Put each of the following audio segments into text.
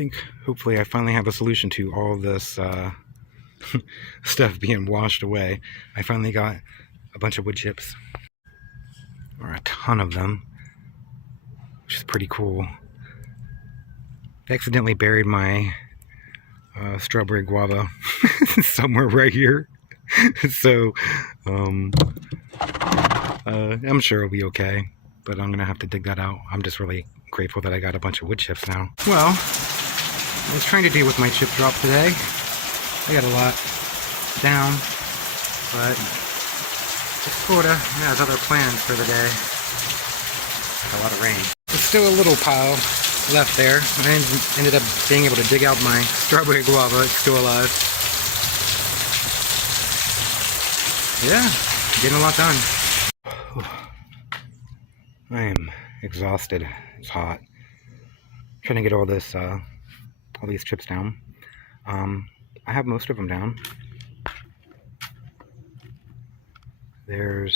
think hopefully I finally have a solution to all this stuff being washed away. I finally got a bunch of wood chips, or a ton of them, which is pretty cool. I accidentally buried my strawberry guava somewhere right here. So I'm sure it'll be okay, but I'm gonna have to dig that out. I'm just really grateful that I got a bunch of wood chips now. Well, I was trying to deal with my chip drop today. I got a lot down, but Forida has other plans for the day. A lot of rain. There's still a little pile left there. I ended up being able to dig out my strawberry guava. It's still alive. Yeah, getting a lot done. I am exhausted. It's hot. Trying to get all these chips down. I have most of them down. I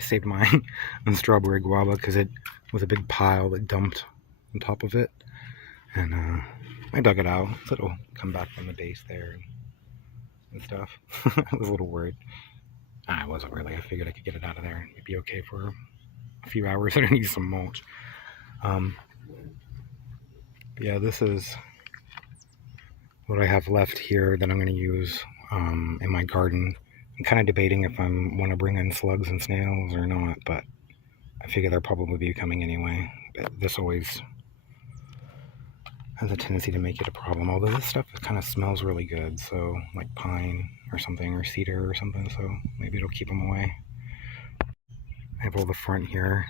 saved mine on strawberry guava because it was a big pile that dumped on top of it, and I dug it out so it'll come back from the base there and stuff. I was a little worried. I wasn't really. I figured I could get it out of there and it'd be okay for a few hours underneath some mulch. Yeah, this is what I have left here that I'm going to use in my garden. I'm kind of debating if I want to bring in slugs and snails or not, but I figure they'll probably be coming anyway. But this always has a tendency to make it a problem, although this stuff kind of smells really good, so like pine or something, or cedar or something, so maybe it'll keep them away. I have all the front here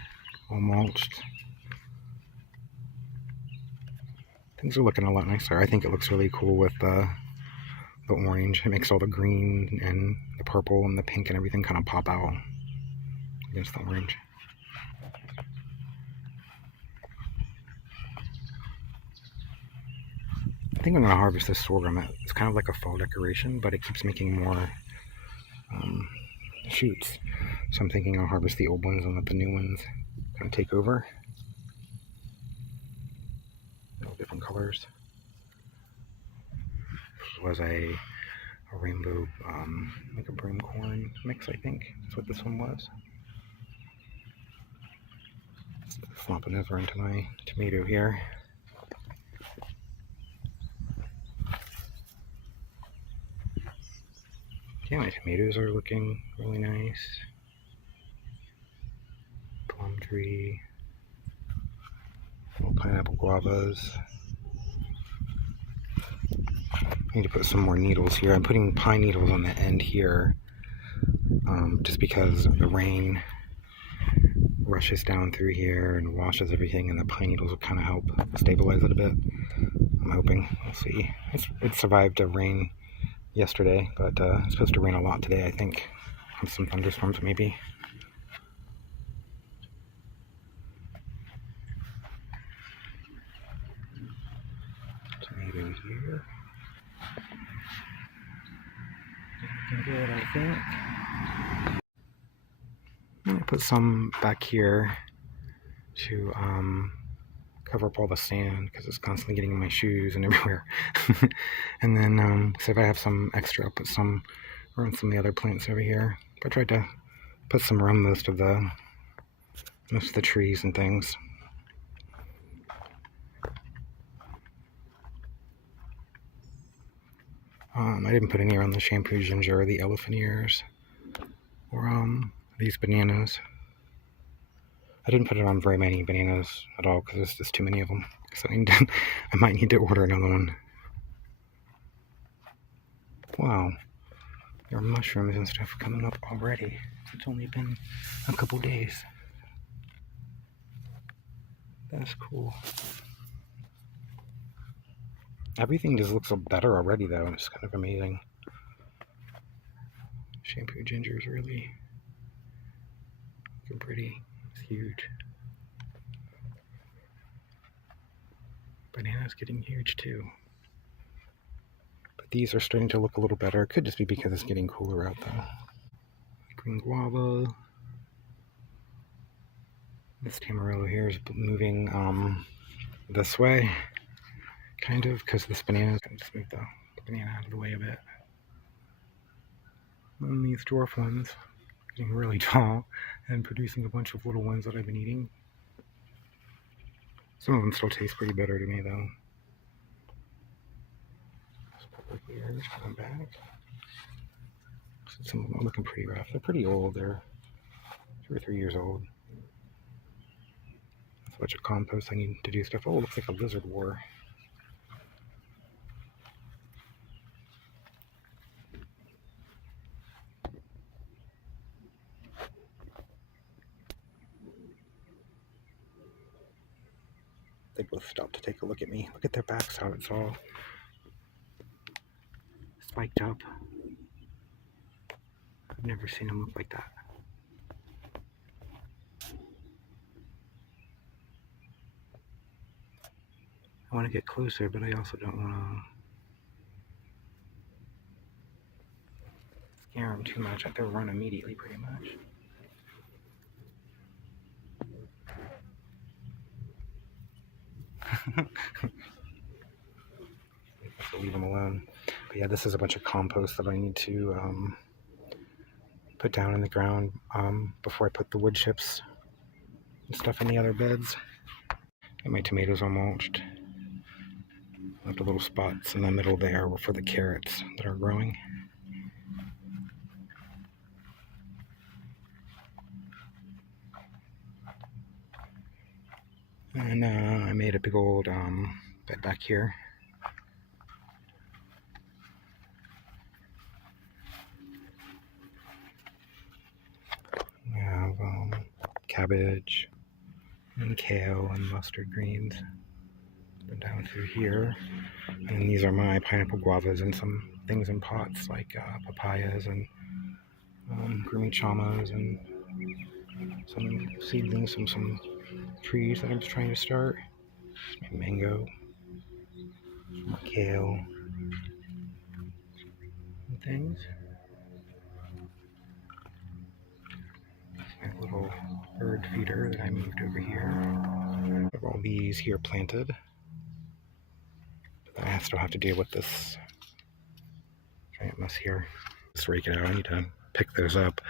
all mulched. Things are looking a lot nicer. I think it looks really cool with the orange. It makes all the green and the purple and the pink and everything kind of pop out against the orange. I think I'm going to harvest this sorghum. It's kind of like a fall decoration, but it keeps making more shoots. So I'm thinking I'll harvest the old ones and let the new ones kind of take over. All different colors. This was a rainbow, like a broomcorn mix, I think. That's what this one was. Flopping over into my tomato here. Yeah, my tomatoes are looking really nice. Plum tree. Little pineapple guavas. I need to put some more needles here. I'm putting pine needles on the end here, just because the rain rushes down through here and washes everything, and the pine needles will kind of help stabilize it a bit. I'm hoping. We'll see. It survived a rain yesterday, but it's supposed to rain a lot today, I think. Have some thunderstorms maybe. Tomato here. Good, I think. I'm gonna put some back here to cover up all the sand because it's constantly getting in my shoes and everywhere. And then so if I have some extra, I'll put some around some of the other plants over here. I tried to put some around most of the trees and things. I didn't put any around the shampoo ginger or the elephant ears or these bananas. I didn't put it on very many bananas at all because there's just too many of them. So I might need to order another one. Wow, there are mushrooms and stuff coming up already. It's only been a couple days. That's cool. Everything just looks better already though. It's kind of amazing. Shampoo ginger is really looking pretty. It's huge. Banana's getting huge too. But these are starting to look a little better. It could just be because it's getting cooler out though. Green guava. This tamarillo here is moving this way. kind of, because this banana is going to just move the banana out of the way a bit. And these dwarf ones getting really tall and producing a bunch of little ones that I've been eating. Some of them still taste pretty bitter to me though. Here, come back. Some of them are looking pretty rough. They're pretty old. They're 2 or 3 years old. That's a bunch of compost I need to do stuff. Oh, it looks like a lizard war. They both stopped to take a look at me. Look at their backs, how it's all spiked up. I've never seen them look like that. I want to get closer, but I also don't want to scare them too much. I have to run immediately, pretty much. So leave them alone. But yeah, this is a bunch of compost that I need to put down in the ground before I put the wood chips and stuff in the other beds. And my tomatoes are mulched. Left a little spots in the middle there for the carrots that are growing. And I made a big old bed back here. We have cabbage and kale and mustard greens. Been down through here. And these are my pineapple guavas and some things in pots like papayas and chamas and some seedlings, some trees that I'm trying to start. Mango, some kale, and things. My little bird feeder that I moved over here. I have all these here planted. But I still have to deal with this giant mess here. Just rake it out. I need to pick those up.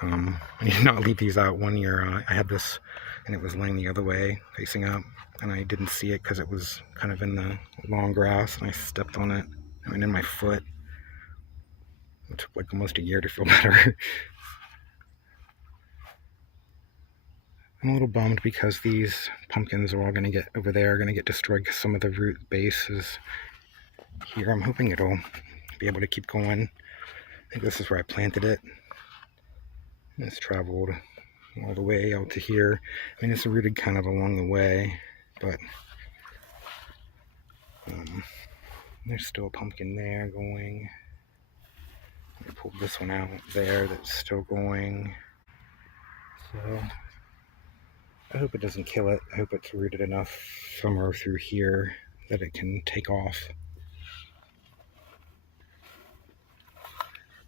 I need to not leave these out. One year I had this and it was laying the other way, facing up, and I didn't see it because it was kind of in the long grass, and I stepped on it. I mean, in my foot. It took like almost a year to feel better. I'm a little bummed because these pumpkins are all going to get over there, are going to get destroyed because some of the root base is here. I'm hoping it'll be able to keep going. I think this is where I planted it. And it's traveled all the way out to here. I mean, it's rooted kind of along the way, but there's still a pumpkin there going. I pulled this one out there that's still going. So I hope it doesn't kill it. I hope it's rooted enough somewhere through here that it can take off.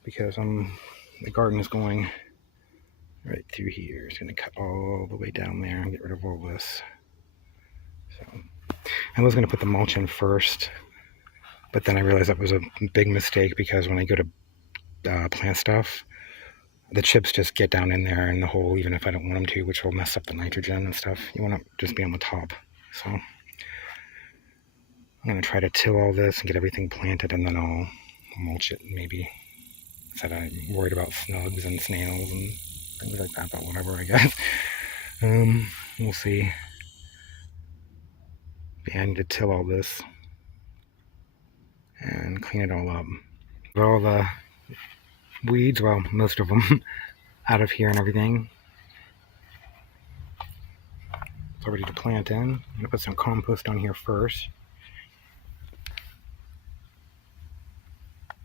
Because the garden is going right through here. It's going to cut all the way down there and get rid of all this. So I was going to put the mulch in first, but then I realized that was a big mistake because when I go to plant stuff, the chips just get down in there in the hole, even if I don't want them to, which will mess up the nitrogen and stuff. You want to just be on the top. So I'm going to try to till all this and get everything planted, and then I'll mulch it maybe. Said I'm worried about snugs and snails and things like that, but whatever, I guess. We'll see. Yeah, I need to till all this and clean it all up. Get all the weeds, well, most of them, out of here and everything. It's all ready to plant in. I'm gonna put some compost on here first.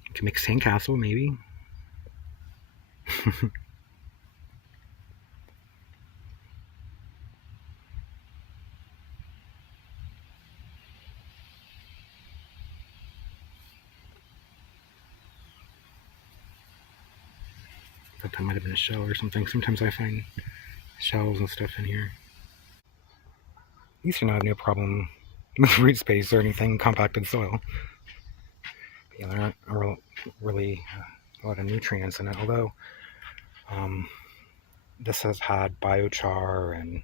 You can make sandcastle, maybe. Thought that might have been a shell or something. Sometimes I find shells and stuff in here. I used to not have no problem root space or anything, compacted soil. But yeah, there aren't really a lot of nutrients in it, although this has had biochar and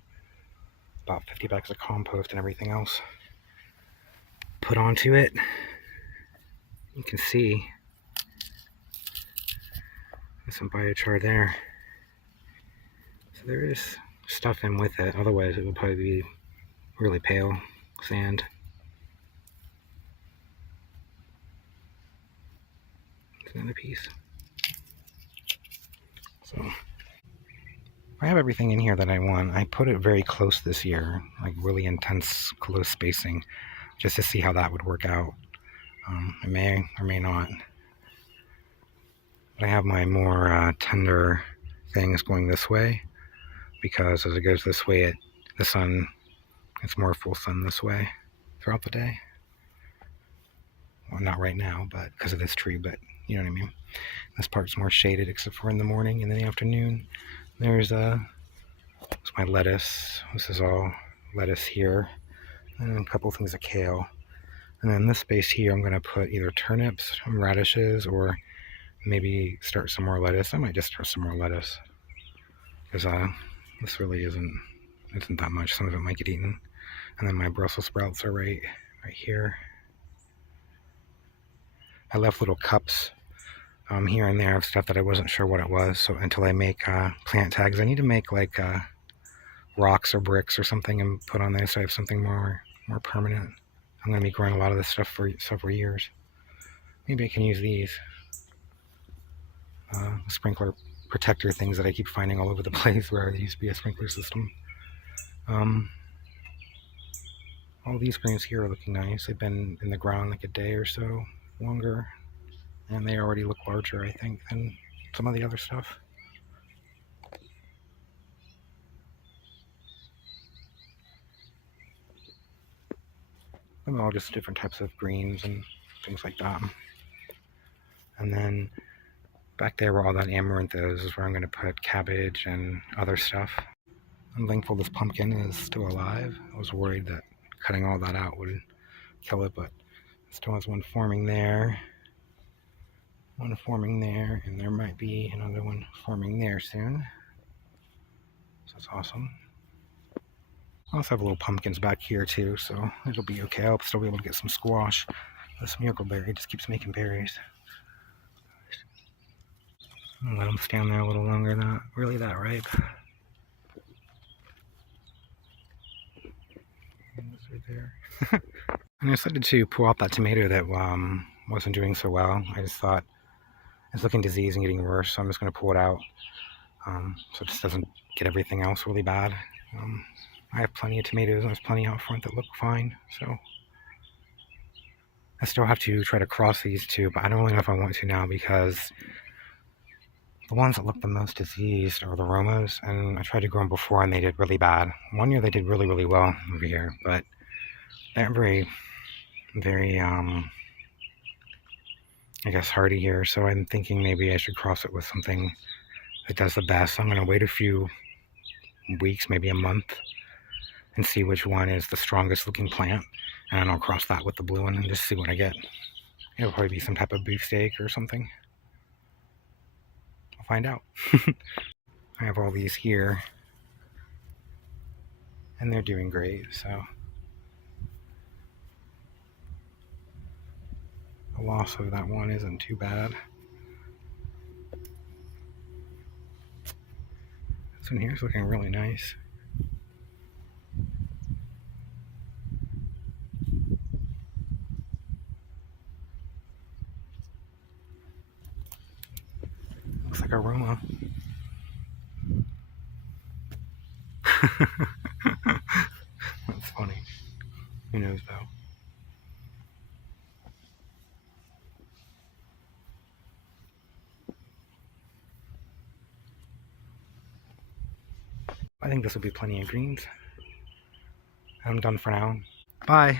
about 50 bags of compost and everything else put onto it. You can see there's some biochar there. So there is stuff in with it, otherwise it would probably be really pale sand. There's another piece. So I have everything in here that I want. I put it very close this year, like really intense close spacing, just to see how that would work out. It may or may not. But I have my more tender things going this way, because as it goes this way, the sun, it's more full sun this way throughout the day. Well, not right now, but because of this tree, but you know what I mean. This part's more shaded except for in the morning and in the afternoon. There's my lettuce. This is all lettuce here, and a couple things of kale. And then this space here, I'm going to put either turnips, radishes, or maybe start some more lettuce. I might just start some more lettuce, because this really isn't that much. Some of it might get eaten. And then my Brussels sprouts are right here. I left little cups here and there of stuff that I wasn't sure what it was. So until I make plant tags, I need to make like rocks or bricks or something and put on there so I have something more permanent. I'm going to be growing a lot of this stuff for several years. Maybe I can use these sprinkler protector things that I keep finding all over the place where there used to be a sprinkler system. All these greens here are looking nice. They've been in the ground like a day or so longer, and they already look larger, I think, than some of the other stuff. And all just different types of greens and things like that. And then back there where all that amaranth is where I'm going to put cabbage and other stuff. I'm thankful this pumpkin is still alive. I was worried that cutting all that out would kill it, but it still has one forming there, and there might be another one forming there soon. So that's awesome. I also have little pumpkins back here too, so it'll be okay. I'll still be able to get some squash. This miracle-berry just keeps making berries. I'll let them stand there a little longer. Not really that ripe. Right there. And I decided to pull out that tomato that wasn't doing so well. I just thought it's looking diseased and getting worse, so I'm just going to pull it out so it just doesn't get everything else really bad. I have plenty of tomatoes, and there's plenty out front that look fine, so I still have to try to cross these two, but I don't really know if I want to now, because the ones that look the most diseased are the Romas, and I tried to grow them before and they did really bad. One year they did really, really well over here, but they're very, I guess, hardy here, so I'm thinking maybe I should cross it with something that does the best. I'm going to wait a few weeks, maybe a month, and see which one is the strongest looking plant, and I'll cross that with the blue one and just see what I get. It'll probably be some type of beefsteak or something. I'll find out. I have all these here, and they're doing great, so the loss of that one isn't too bad. This one here is looking really nice. Looks like a Roma. That's funny. Who knows though? I think this will be plenty of greens. I'm done for now. Bye.